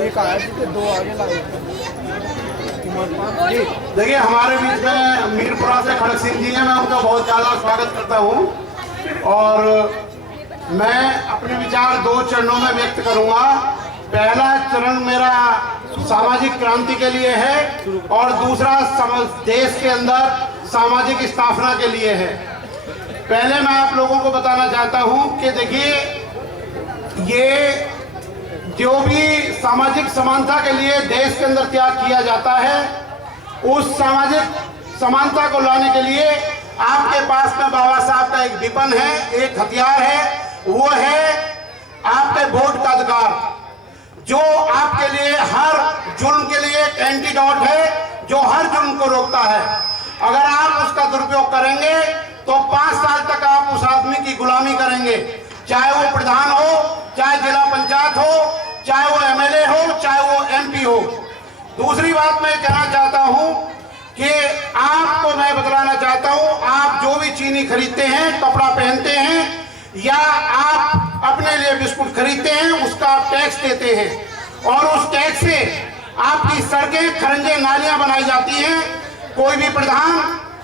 एक आया कि दो आगे लगे। देखिए हमारे बीच में मीरपुरा से खड़क सिंह जी हैं, मैं उनका बहुत ज़्यादा स्वागत करता हूं और मैं अपने विचार दो चरणों में व्यक्त करूंगा। पहला चरण मेरा सामाजिक क्रांति के लिए है और दूसरा देश के अंदर सामाजिक स्थापना के लिए है। पहले मैं आप लोगों को बताना चाहता हूं कि देखिए ये जो भी सामाजिक समानता के लिए देश के अंदर त्याग किया जाता है, उस सामाजिक समानता को लाने के लिए आपके पास में बाबा साहब का एक विपन है, एक हथियार है, वो है आपके वोट का अधिकार, जो आपके लिए हर जुल्म के लिए एक एंटीडोट है, जो हर जुल्म को रोकता है। अगर आप उसका दुरुपयोग करेंगे तो 5 साल तक आप उस आदमी की गुलामी करेंगे, चाहे वो प्रधान हो, चाहे जिला पंचायत हो, चाहे वो एमएलए हो, चाहे वो एमपी हो। दूसरी बात मैं कहना चाहता हूं कि आपको मैं बतलाना चाहता हूं, आप जो भी चीनी खरीदते हैं, कपड़ा पहनते हैं या आप अपने लिए बिस्कुट खरीदते हैं, उसका आप टैक्स देते हैं और उस टैक्स से आपकी सड़कें, खरंजे, नालियां बनाई जाती हैं। कोई भी प्रधान,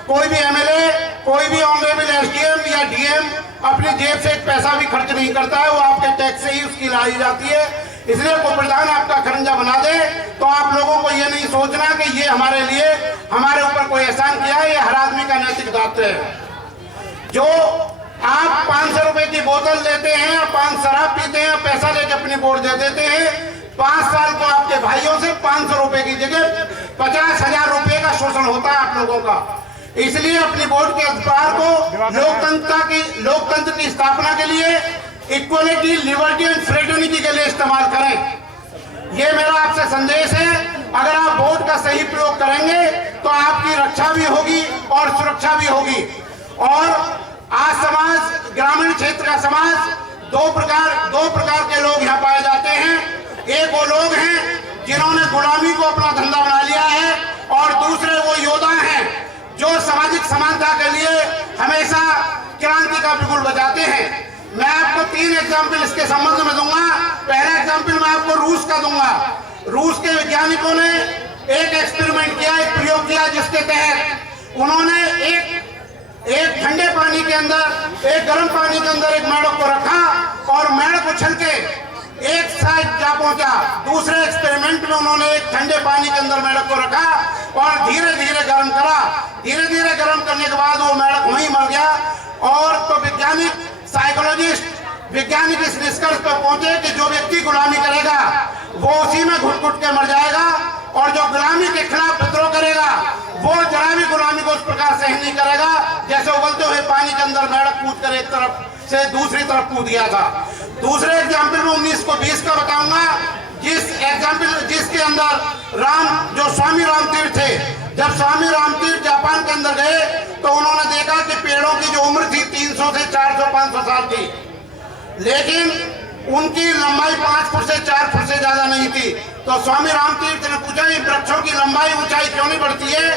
कोई भी एमएलए, कोई भी ऑनरेबल एसडीएम या डीएम अपनी जेब से एक पैसा भी खर्च नहीं करता है, वो आपके टैक्स से ही उसकी लाई जाती है। इसलिए कोई प्रधान आपका खरंजा बना दे तो आप लोगों को ये नहीं सोचना कि ये हमारे लिए, हमारे ऊपर कोई एहसान किया है, ये हर आदमी का नैतिक दायित्व है। जो आप 500 रुपए की बोतल लेते हैं, 5 शराब पीते हैं, पैसा लेके अपनी वोट दे देते हैं, 5 साल को आपके भाइयों से 500 रुपए की जगह 50,000 रुपए का शोषण होता है आप लोगों का। इसलिए अपनी वोट के अधिकार को लोकतंत्र की स्थापना के लिए, इक्वलिटी, लिबर्टी एंड फ्रेटर्निटी के लिए इस्तेमाल करें। ये मेरा आपसे संदेश है। अगर आप वोट का सही प्रयोग करेंगे तो आपकी रक्षा भी होगी और सुरक्षा भी होगी। और आज समाज, ग्रामीण क्षेत्र का समाज, दो प्रकार के लोग यहाँ पाए जाते हैं। एक वो लोग हैं जिन्होंने गुलामी को अपना धंधा बना लिया है और दूसरे वो योद्धा हैं जो सामाजिक समानता के लिए हमेशा क्रांति का बिगुल बजाते हैं। मैं आपको 3 एग्जाम्पल इसके संबंध में दूंगा। पहला एग्जाम्पल मैं आपको रूस का दूंगा। रूस के वैज्ञानिकों ने एक एक्सपेरिमेंट किया, एक प्रयोग किया, जिसके तहत उन्होंने एक ठंडे पानी के अंदर, एक गर्म पानी के अंदर एक मेढक को रखा और मेढक उछल के एक साइड जा पहुंचा। दूसरे एक्सपेरिमेंट में उन्होंने एक ठंडे पानी के अंदर मेढक को रखा और धीरे धीरे गर्म करा। धीरे धीरे गर्म करने के बाद वो मेढक वहीं मर गया। और तो वैज्ञानिक इस निष्कर्ष पर पहुंचे कि जो व्यक्ति गुलामी करेगा वो उसी में घुट घुट के मर जाएगा और जो गुलामी के खिलाफ विद्रोह करेगा वो जरा भी गुलामी को उस प्रकार सहन नहीं करेगा जैसे उबलते हुए पानी के अंदर मेढक कूद कर एक तरफ से दूसरी तरफ कूद गया था। दूसरे एग्जाम्पल में 19 को 20 का बताऊंगा, जिसके अंदर जो स्वामी रामतीर्थ थे, जब स्वामी रामतीर्थ जापान के अंदर गए तो उन्होंने देखा कि पेड़ों की जो उम्र थी 300 से 400-500 साल की, लेकिन उनकी लंबाई 5 फुट से 4 फुट से ज्यादा नहीं थी। तो स्वामी रामतीर्थ ने पूछा ये वृक्षों की लंबाई ऊंचाई क्यों नहीं बढ़ती है?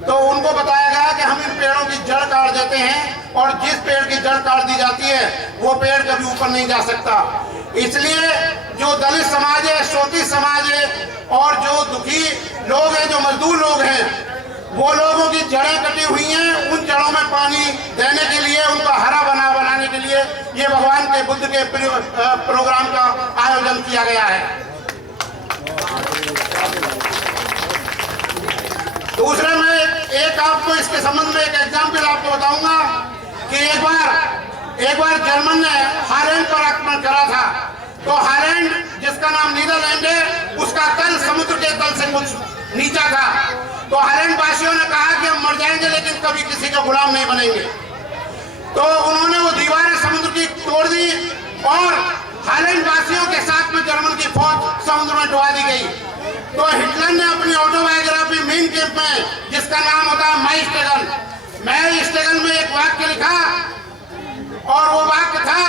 तो उनको बताया गया कि हम इन पेड़ों की जड़ काट देते हैं और जिस पेड़ की जड़ काट दी जाती है वो पेड़ कभी ऊपर नहीं जा सकता। इसलिए जो दलित समाज है, शोषित समाज है और जो दुखी लोग हैं, जो मजदूर लोग हैं, वो लोगों की जड़ें कटी हुई हैं। उन जड़ों में पानी देने के लिए, उनको हरा बनाने के लिए ये भगवान के बुद्ध के प्रोग्राम का आयोजन किया गया है। दूसरे में एक आपको इसके संबंध में एक एग्जाम्पल आपको बताऊंगा कि एक बार जर्मन ने हालैंड पर आक्रमण करा था। तो हालैंड, जिसका नाम नीदरलैंड है, उसका तल समुद्र के तल से कुछ नीचा था। तो हालैंड वासियों ने कहा कि हम मर जाएंगे लेकिन कभी किसी का गुलाम नहीं बनेंगे। तो उन्होंने वो दीवारें समुद्र की तोड़ दी और हालैंड वासियों के साथ में जर्मन की फौज समुद्र में डुबा दी गई। तो हिटलर ने अपनी ऑटोबायोग्राफी मेन कैंप में, जिसका नाम होता है माई स्टेगन में एक वाक्य लिखा और वो वाक्य था,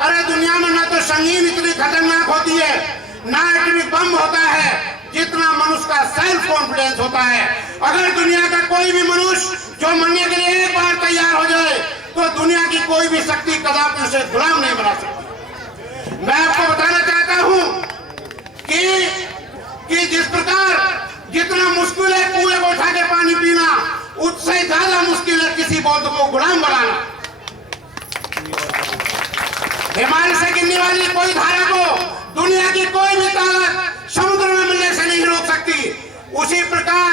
अरे दुनिया में ना तो संगीन इतनी खतरनाक होती है, ना एटॉमिक बम होता है, जितना मनुष्य का सेल्फ कॉन्फिडेंस होता है। अगर दुनिया का कोई भी मनुष्य जो मरने के लिए एक बार तैयार हो जाए तो दुनिया की कोई भी शक्ति कदापि उसे गुलाम नहीं बना सकती। मैं आपको बताना चाहता हूं कि बौद्ध को गुलाम बनाना। हिमालय से गिरने वाली कोई धारा को दुनिया की कोई भी ताकत समुद्र में मिलने से नहीं रोक सकती। उसी प्रकार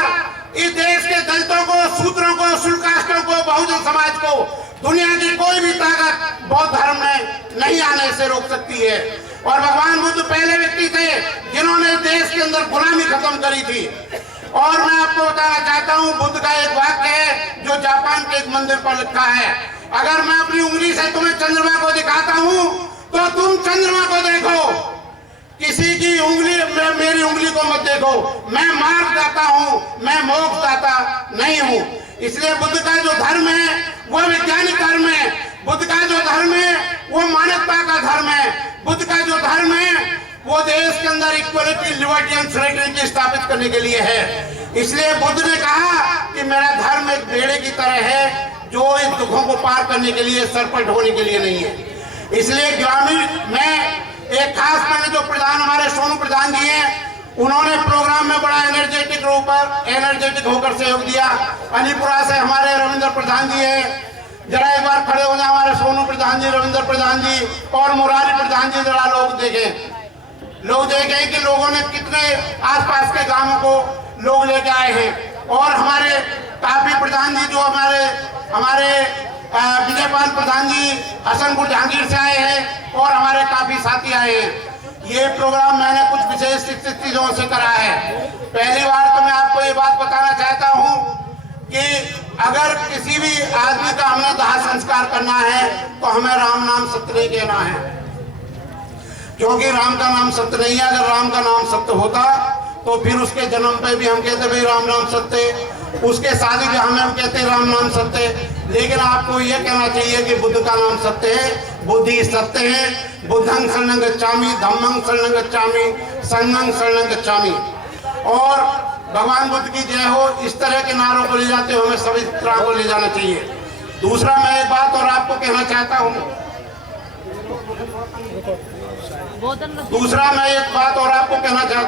इस देश के दलितों को, शूद्रों को, शुल्काष्टों को, बहुजन समाज को दुनिया की कोई भी ताकत बौद्ध धर्म में नहीं आने से रोक सकती है। और भगवान बुद्ध पहले व्यक्ति थे जिन्होंने देश के अंदर गुलामी खत्म करी थी। और मैं आपको बताना चाहता हूं, बुद्ध का एक वाक्य है जो जापान के एक मंदिर पर लिखा है, अगर मैं अपनी उंगली से तुम्हें चंद्रमा को दिखाता हूं तो तुम चंद्रमा को देखो, किसी की उंगली में मेरी उंगली को मत देखो। मैं मार्ग दाता हूं, मैं मोक्ष दाता नहीं हूं। इसलिए बुद्ध का जो धर्म है वो वैज्ञानिक धर्म है। बुद्ध का जो धर्म है वो मानवता का धर्म है। बुद्ध का जो धर्म है वो देश के अंदर इक्वलिटी, लिबर्टी एंड फ्रेटर्निटी स्थापित करने के लिए है। इसलिए बुद्ध ने कहा कि मेरा धर्म एक बेड़े की तरह है जो इस दुखों को पार करने के लिए, सर पर ढोने के लिए नहीं है। इसलिए ग्रामीण में एक खास, मैंने जो प्रधान हमारे सोनू प्रधान जी हैं, उन्होंने प्रोग्राम में बड़ा एनर्जेटिक होकर सहयोग दिया। अलीपुरा से हमारे रविंद्र प्रधान जी हैं, जरा एक बार खड़े हो जाए हमारे सोनू प्रधान जी, रविंद्र प्रधान जी और मुरारी प्रधान जी। जरा लोग देखें कि लोगों ने कितने आसपास के गांवों को लोग लेके आए हैं। और हमारे काफी प्रधान जी जो हमारे विजयपाल प्रधान जी हसनपुर जहांगीर से आए हैं और हमारे काफी साथी आए हैं। ये प्रोग्राम मैंने कुछ विशेष चीजों से करा है। पहली बार तो मैं आपको ये बात बताना चाहता हूँ कि अगर किसी भी आदमी का हमने दाह संस्कार करना है तो हमें राम नाम सत्य नहीं कहना है, क्योंकि राम का नाम सत्य नहीं है। अगर राम का नाम सत्य होता तो फिर उसके जन्म पे भी हम कहते भाई राम नाम सत्य, उसके शादी ब्याह में हम कहते राम नाम सत्य। लेकिन आपको यह कहना चाहिए कि बुद्ध का नाम सत्य है, बुद्धि सत्य है। बुद्धं शरणं गच्छामि, धम्मं शरणं गच्छामि, संघं शरणं गच्छामि। और भगवान बुद्ध की जय हो, इस तरह के नारों को ले जाते हुए हमें सभी तरह को ले जाना चाहिए। दूसरा मैं एक बात और आपको कहना चाहता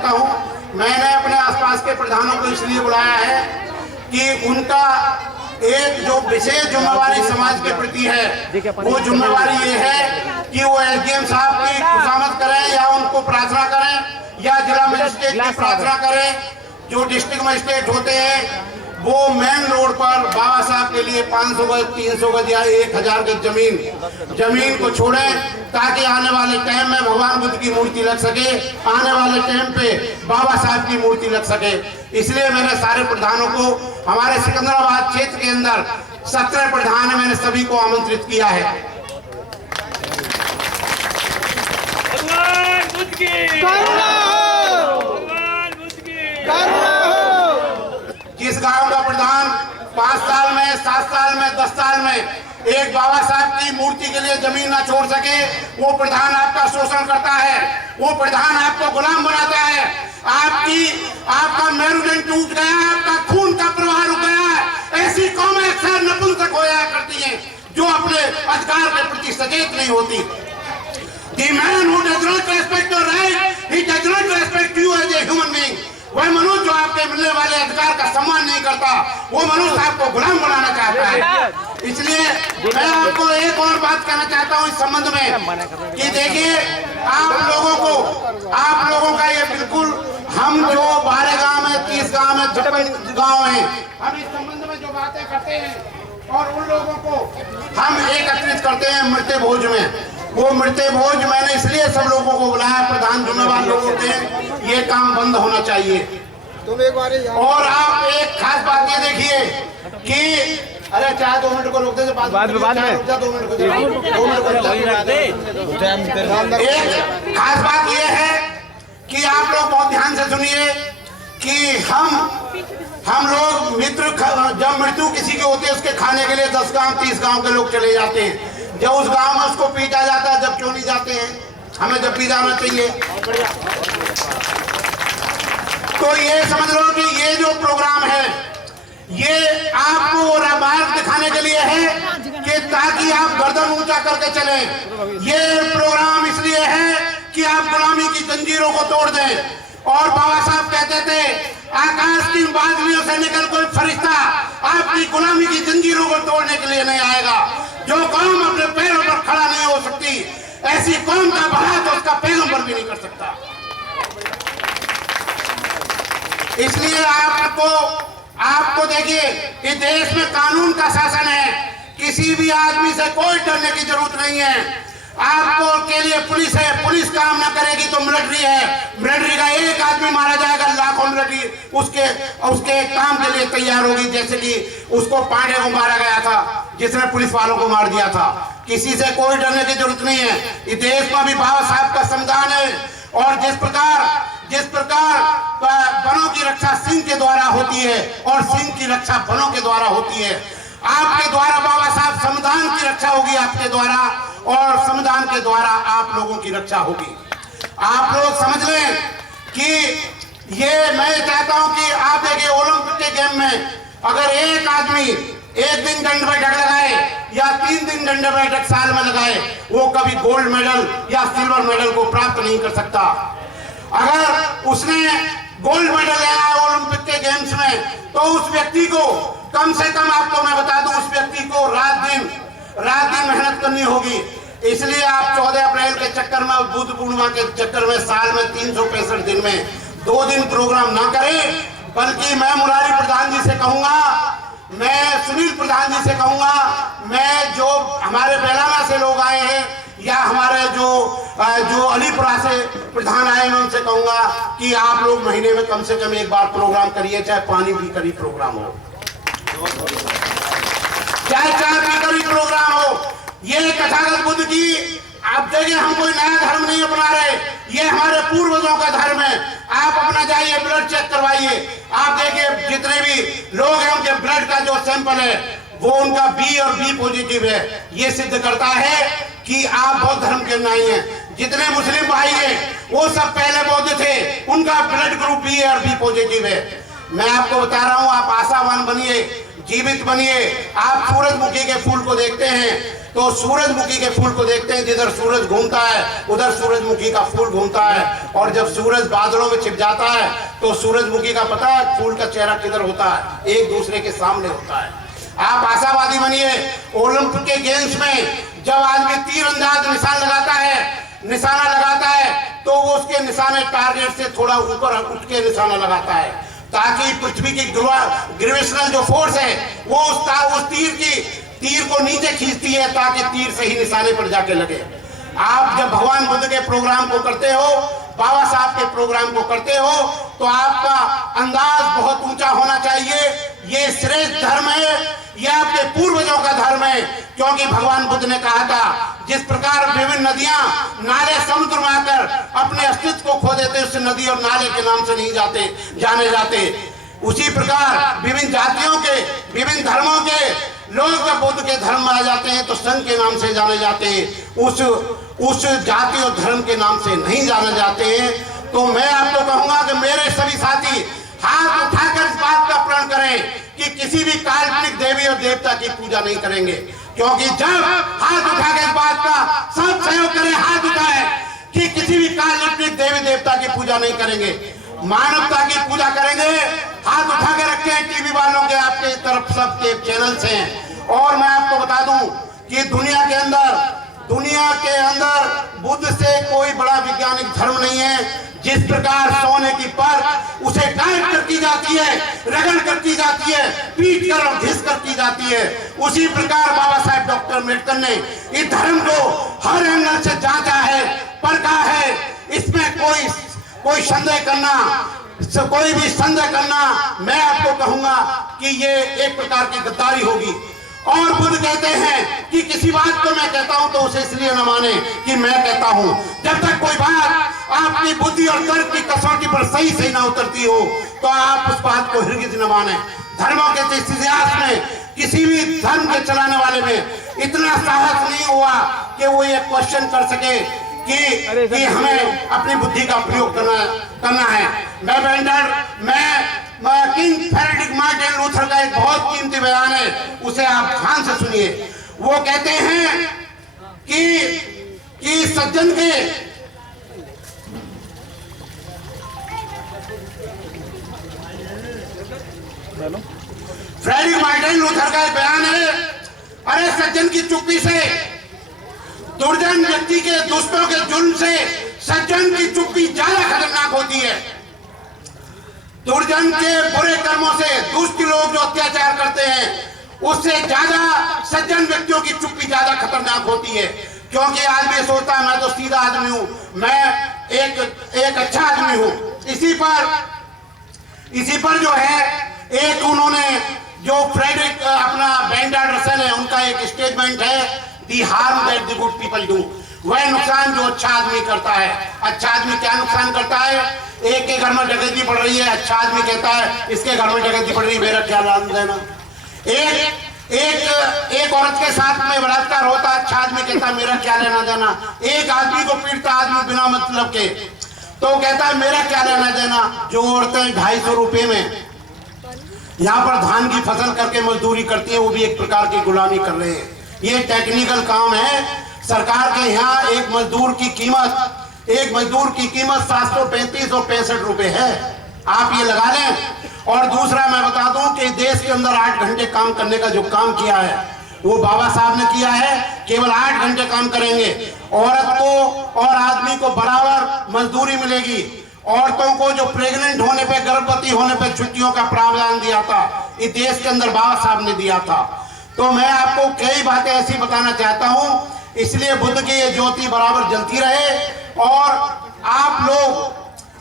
हूँ, मैंने अपने आसपास के प्रधानों को इसलिए बुलाया है कि उनका एक जो विशेष जिम्मेवारी समाज के प्रति है, वो जिम्मेवारी ये है कि वो एसडीएम साहब की खुशामद करें या उनको प्रार्थना करें या जिला मजिस्ट्रेट की प्रार्थना करें। जो डिस्ट्रिक्ट मजिस्ट्रेट होते हैं वो मेन रोड पर बाबा साहब के लिए 500 गज, 300 गज या 1000 गज जमीन को छोड़ें, ताकि आने वाले टाइम में भगवान बुद्ध की मूर्ति लग सके, आने वाले टाइम पे बाबा साहब की मूर्ति लग सके। इसलिए मैंने सारे प्रधानों को, हमारे सिकंदराबाद क्षेत्र के अंदर 17 प्रधान है, मैंने सभी को आमंत्रित किया है। भगवान बुद्ध की जिस गांव का प्रधान 5 साल में, 7 साल में, 10 साल में एक बाबा साहब की मूर्ति के लिए जमीन ना छोड़ सके, वो प्रधान आपका शोषण करता है, वो प्रधान आपको गुलाम बनाता है। आपका मेरुदंड टूट गया, आपका खून का प्रवाह रुक गया है। ऐसी कौमें अक्सर नपुंसक हो जाया करती हैं जो अपने अधिकार के प्रति सचेत नहीं होती। The man who does not respect your right, he does not respect you as a human being. वह मनुष्य जो आपके मिलने वाले अधिकार का सम्मान नहीं करता, वो मनुष्य आपको गुलाम बनाना चाहता है। इसलिए मैं आपको एक और बात कहना चाहता हूँ इस संबंध में कि देखिए, आप लोगों का ये बिल्कुल, हम जो 12 गांव में, 30 गांव में, 56 गांव हैं, हम इस संबंध में जो बातें करते हैं और उन लोगों को हम एकत्रित करते हैं मृत्य भोज में। वो मृत्य भोज मैंने इसलिए सब लोगों को बुलाया, प्रधान जिम्मेवार लोगों के, ये काम बंद होना चाहिए। और आप एक खास बात ये देखिए कि अरे चाहे 2 मिनट को रोक दे, बाद में 2 मिनट को 2 मिनट। एक खास बात ये है कि आप लोग बहुत ध्यान से सुनिए कि हम लोग मित्र, जब मृत्यु किसी की होती है उसके खाने के लिए 10 गांव 30 गांव के लोग चले जाते हैं। जब उस गांव में उसको पीटा जाता है, जब क्यों नहीं जाते हैं? हमें जब भी जाना चाहिए। तो ये समझ लो कि ये जो प्रोग्राम है ये आपको वो मार्ग दिखाने के लिए है कि ताकि आप गर्दन ऊंचा करके चलें। ये प्रोग्राम इसलिए है कि आप गुलामी की जंजीरों को तोड़ दें। और बाबा साहब कहते थे, आकाश की बादलियों से निकल कोई फरिश्ता आपकी गुलामी की जंजीरों को तोड़ने के लिए नहीं आएगा। जो कौम अपने पैरों पर खड़ा नहीं हो सकती, ऐसी कौम का भला तो उसका पैगंबर भी नहीं कर सकता। इसलिए आपको देखिए, इस देश में कानून का शासन है, किसी भी आदमी से कोई डरने की जरूरत नहीं है। आपको के लिए पुलिस है, पुलिस काम ना करेगी तो मिलिट्री है, मिलिट्री का एक आदमी मारा जाएगा, लाखों मिलिट्री उसके काम के लिए तैयार होगी। जैसे कि उसको पांडे को मारा गया था, जिसने पुलिस वालों को मार दिया था। किसी से कोई डरने की जरूरत नहीं है। इस देश में भी बाबा साहब का संविधान है, और जिस प्रकार वनों की रक्षा सिंह के द्वारा होती है और सिंह की रक्षा वनों के द्वारा होती है, आपके द्वारा बाबा साहब संविधान की रक्षा होगी आपके द्वारा, और संविधान के द्वारा आप लोगों की रक्षा होगी। आप लोग समझ लें कि ये मैं चाहता हूं कि आप देखिए, ओलंपिक के गेम में अगर एक आदमी एक दिन दंड बैठक लगाए या 3 दिन दंड बैठक साल में लगाए, वो कभी गोल्ड मेडल या सिल्वर मेडल को प्राप्त नहीं कर सकता। अगर उसने गोल्ड मेडल लेना है ओलंपिक के गेम्स में, तो उस व्यक्ति को कम से कम, आपको मैं बता दूं, उस व्यक्ति को रात दिन मेहनत करनी होगी। इसलिए आप 14 अप्रैल के चक्कर में, बुद्ध पूर्णिमा के चक्कर में साल में 365 दिन में 2 दिन प्रोग्राम ना करें, बल्कि मैं मुरारी प्रधान जी से कहूंगा, मैं सुनील प्रधान जी से कहूंगा, मैं जो हमारे बेलाना से लोग आए हैं या हमारे जो अलीपुरा से प्रधान आए, मैं उनसे कहूंगा कि आप लोग महीने में कम से कम एक बार प्रोग्राम करिए, चाहे पानी भी करी प्रोग्राम हो, चाहे चाय पीकर ही प्रोग्राम हो। ये तथागत बुद्ध की, आप देखिए, हम कोई नया धर्म नहीं अपना रहे, ये हमारे पूर्वजों का धर्म है। आप अपना जाइए, ब्लड चेक करवाइए, आप देखिए जितने भी लोग हैं उनके ब्लड का जो सैंपल है वो उनका बी और बी पॉजिटिव है। ये सिद्ध करता है कि आप बौद्ध धर्म के नहीं हैं। जितने मुस्लिम भाई हैं वो सब पहले बौद्ध थे, उनका ब्लड ग्रुप बी और बी पॉजिटिव है। मैं आपको बता रहा हूं, आप आशावान बनिए, जीवित बनिए। आप सूरजमुखी के फूल को देखते हैं तो सूरजमुखी के फूल को देखते हैं, जिधर सूरज घूमता है उधर सूरजमुखी का फूल घूमता है, और जब सूरज बादलों में छिप जाता है तो सूरजमुखी का पता है फूल का चेहरा किधर होता है, एक दूसरे के सामने होता है। आप आशावादी बनिए। ओलंपिक के गेम्स में जब आदमी तीरंदाज निशाना लगाता है तो वो उसके निशाने टारगेट से थोड़ा ऊपर उठ के निशाना लगाता है, ताकि पृथ्वी की ग्रेविटेशनल जो फोर्स है वो उस तीर को नीचे खींचती है, ताकि तीर सही निशाने पर जाके लगे। आप जब भगवान बुद्ध के प्रोग्राम को करते हो, बाबा साहब के प्रोग्राम को करते हो, तो आपका अंदाज बहुत ऊंचा होना चाहिए। ये श्रेष्ठ धर्म है, ये आपके पूर्वजों का धर्म है, क्योंकि भगवान बुद्ध ने कहा था, जिस प्रकार विभिन्न नदियां नाले समुद्र में आकर अपने अस्तित्व को खो देते, उस नदी और नाले के नाम से नहीं जाने जाते, उसी प्रकार विभिन्न जातियों के, विभिन्न धर्मों के लोग जब बुद्ध के धर्म में आ जाते हैं तो संघ के नाम से जाने जाते हैं, उस जाति और धर्म के नाम से नहीं जाने जाते हैं। तो मैं आपको कहूंगा कि मेरे सभी साथी हाथ उठाकर इस बात का प्रण करें कि किसी भी काल्पनिक देवी और देवता की पूजा नहीं करेंगे, क्योंकि जब हाथ उठाकर इस बात का सब सहयोग करें, हाथ उठाए कि किसी भी काल्पनिक देवी देवता की पूजा नहीं करेंगे, मानवता की पूजा करेंगे। हाथ उठा के रखे हैं टीवी वालों के, आपके तरफ सबके चैनल्स हैं। और मैं आपको बता दूं कि दुनिया के अंदर बुद्ध से कोई बड़ा वैज्ञानिक धर्म नहीं है। जिस प्रकार सोने की परख उसे काट कर की जाती है, रगड़ कर की जाती है, पीट कर और घिस कर की जाती है, उसी प्रकार बाबा साहेब डॉक्टर अम्बेडकर ने इस धर्म को हर एंगल से जांचा है, परखा है। इसमें कोई संदेह करना, कोई भी संदेह करना, मैं आपको कहूंगा कि ये एक प्रकार की गद्दारी होगी। और बुद्ध कहते हैं कि किसी बात को मैं कहता हूं तो उसे इसलिए न माने कि मैं कहता हूं। जब तक कोई बात आपकी बुद्धि और तर्क की कसौटी पर सही ना उतरती हो तो आप उस बात को हरगिज न माने। धर्मों के इतिहास में किसी भी धर्म के चलाने वाले में इतना साहस नहीं हुआ कि वो ये क्वेश्चन कर सके कि हमें अपनी बुद्धि का प्रयोग करना है। मैं किंग फ्रेडरिक मार्टिन लूथर का एक बहुत कीमती बयान है, उसे आप ध्यान से सुनिए। वो कहते हैं कि सज्जन के फ्रेडरिक मार्टिन लूथर का एक बयान है, अरे सज्जन की चुप्पी से, दुर्जन व्यक्ति के दुष्टों के जुल्म से सज्जन की चुप्पी ज्यादा खतरनाक होती है। दुर्जन के बुरे कर्मों से दुष्ट लोग जो अत्याचार करते हैं उससे ज्यादा सज्जन व्यक्तियों की चुप्पी ज्यादा खतरनाक होती है। क्योंकि आदमी सोचता है मैं तो सीधा आदमी हूं, मैं एक अच्छा आदमी हूं। इसी पर जो है एक उन्होंने जो फ्रेडरिक अपना बेंडार्ड रसेल है उनका एक स्टेटमेंट है, the harm that the good people do, वह नुकसान जो अच्छा आदमी करता है। अच्छा आदमी क्या नुकसान करता है? एक के घर में डकैती पड़ रही है, अच्छा आदमी कहता है इसके घर में डकैती पड़ रही है, मेरा क्या लाभ देना। एक औरत के साथ में बलात्कार होता, अच्छा आदमी कहता है मेरा क्या लेना देना। एक आदमी को पीटता आदमी बिना मतलब के, तो कहता है मेरा क्या लेना देना। जो औरतें 250 रुपए में यहाँ पर धान की फसल करके मजदूरी करती है वो भी एक प्रकार की गुलामी कर रहे हैं। ये टेक्निकल काम है। सरकार के यहाँ एक मजदूर की कीमत 735 और 65 रुपए है, आप ये लगा लें। और दूसरा मैं बता दूं कि देश के अंदर 8 घंटे काम करने का जो काम किया है वो बाबा साहब ने किया है। केवल 8 घंटे काम करेंगे, औरत को और आदमी को बराबर मजदूरी मिलेगी। औरतों को जो प्रेग्नेंट होने पे, गर्भवती होने पे छुट्टियों का प्रावधान दिया था, इस देश के अंदर बाबा साहब ने दिया था। तो मैं आपको कई बातें ऐसी बताना चाहता हूं, इसलिए बुद्ध की ये ज्योति बराबर जलती रहे और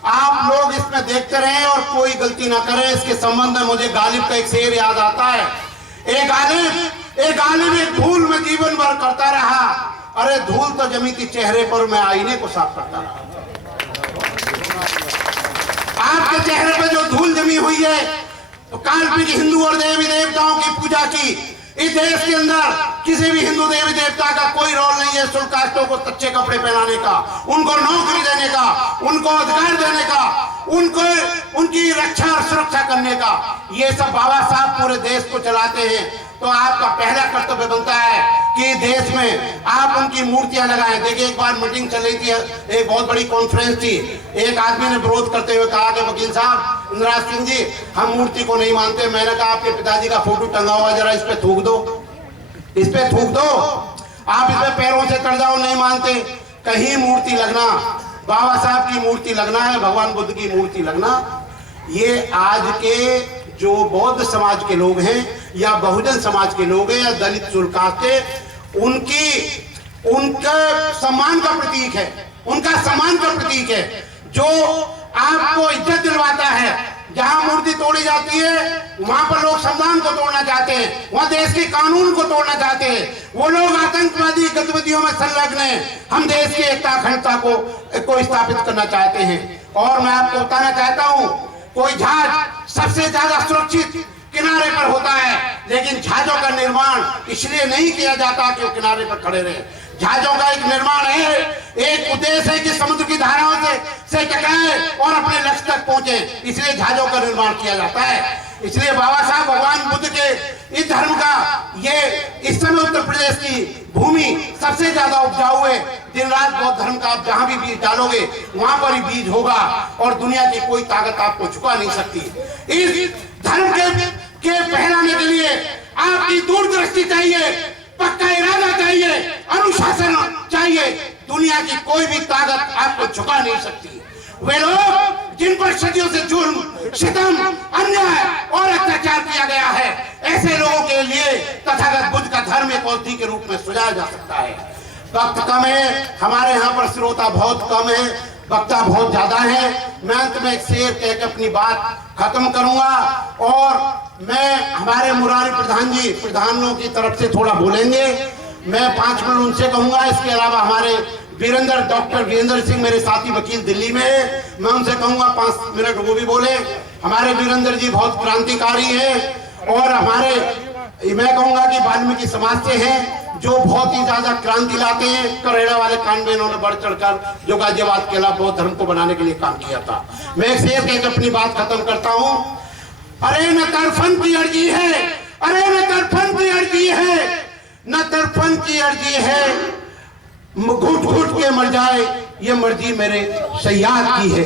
आप लोग इसमें देखते रहें और कोई गलती ना करें। इसके संबंध में मुझे गालिब का एक शेर याद आता है। एक गालिब एक धूल में जीवन भर करता रहा, अरे धूल तो जमी थी चेहरे पर, मैं आईने को साफ करता रहा। आपके चेहरे पे जो धूल जमी हुई है, तो काल्पनिक हिंदू और देवी देवताओं की पूजा की। इस देश के अंदर किसी भी हिंदू देवी देवता का कोई रोल नहीं है शुल्काष्टों को अच्छे कपड़े पहनाने का, उनको नौकरी देने का, उनको अधिकार देने का, उनकी रक्षा और सुरक्षा करने का। ये सब बाबा साहब पूरे देश को चलाते हैं। तो आपका पहला कर्तव्य बनता है कि देश में आप उनकी मूर्तियां लगाएं। देखिए एक बार मीटिंग चल रही थी, एक बहुत बड़ी कॉन्फ्रेंस थी, एक आदमी ने विरोध करते हुए कहा कि वकील साहब इंदिराज सिंह जी, हम मूर्ति को नहीं मानते। मैंने कहा आपके पिताजी का फोटो टंगा हुआ, जरा इस पे थूक दो, इस पे थूक दो, आप इस पे पैरों से चढ़ जाओ, नहीं मानते। कहीं मूर्ति लगना, बाबा साहब की मूर्ति लगना है, भगवान बुद्ध की मूर्ति लगना, ये आज के जो बौद्ध समाज के लोग हैं या बहुजन समाज के लोग हैं या दलित शुल्काष्ट है, उनका सम्मान का प्रतीक है, उनका सम्मान का प्रतीक है, जो आपको इज्जत दिलवाता है। जहां मूर्ति तोड़ी जाती है वहां पर लोग संविधान को तोड़ना चाहते हैं, वहां देश के कानून को तोड़ना चाहते हैं। वो लोग आतंकवादी गतिविधियों में संलग्न हैं। हम देश की एकता अखंडता को स्थापित करना चाहते हैं। और मैं आपको बताना चाहता हूं, कोई जहाज सबसे ज्यादा सुरक्षित किनारे पर होता है, लेकिन जहाजों का निर्माण इसलिए नहीं किया जाता कि वो किनारे पर खड़े रहे। जहाजों का एक निर्माण है, एक उद्देश्य है कि समुद्र की धाराओं से टकराए और अपने लक्ष्य तक पहुंचे, इसलिए जहाजों का निर्माण किया जाता है। इसलिए बाबा साहब भगवान बुद्ध के इस धर्म का, ये इस समय उत्तर प्रदेश की भूमि सबसे ज्यादा उपजाऊ है। दिन रात बौद्ध धर्म का आप जहां भी बीज डालोगे वहां पर ही बीज होगा और दुनिया की कोई ताकत आपको छुपा नहीं सकती। इस धर्म के फैलाने के लिए आपकी दूरदृष्टि चाहिए, पक्का इरादा चाहिए, अनुशासन चाहिए। दुनिया की कोई भी ताकत आपको झुका नहीं सकती। वे लोग जिन पर सदियों से जुल्म, सितम, अन्याय और अत्याचार किया गया है, ऐसे लोगों के लिए तथागत बुद्ध का धर्म एक औषधि के रूप में सुझाया जा सकता है। वक्त कम है, हमारे यहाँ पर श्रोता बहुत कम है, वक्ता बहुत ज्यादा है। मैं अंत में एक शेर कह के अपनी बात खत्म करूंगा और मैं हमारे मुरारी प्रधान जी, प्रधानों की तरफ से थोड़ा बोलेंगे। मैं 5 मिनट उनसे कहूंगा। इसके अलावा हमारे डॉक्टर वीरेंद्र सिंह मेरे साथी वकील दिल्ली में है, मैं उनसे कहूंगा 5 मिनट वो भी बोले। हमारे वीरेंद्र जी बहुत क्रांतिकारी है और मैं कहूंगा कि वाल्मीकि समाज से हैं, जो बहुत ही ज्यादा क्रांति लाते हैं। करेड़ा वाले कांड में इन्होंने बढ़ चढ़कर जो गाजियाबाद के खिलाफ बौद्ध धर्म को बनाने के लिए काम किया था। मैं एक शेर कहकर अपनी बात खत्म करता हूं। अरे न तरफन की अर्जी है, अरे न तरफन की अर्जी है, न तरफन की अर्जी है, घुट घुट के मर जाए ये मर्जी मेरे सयाद की है।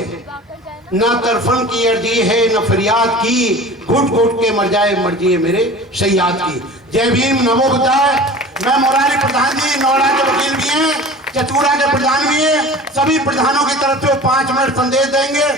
न तरफन की अर्जी है न फरियाद की, घुट घुट के मर जिए मेरे सयाद की। जय भीम, नमो बुद्धाय। मैं मोरारी प्रधान जी नौड़ा के वकील भी हैं, चतुरा के प्रधान भी हैं। सभी प्रधानों की तरफ से 5 मिनट संदेश देंगे।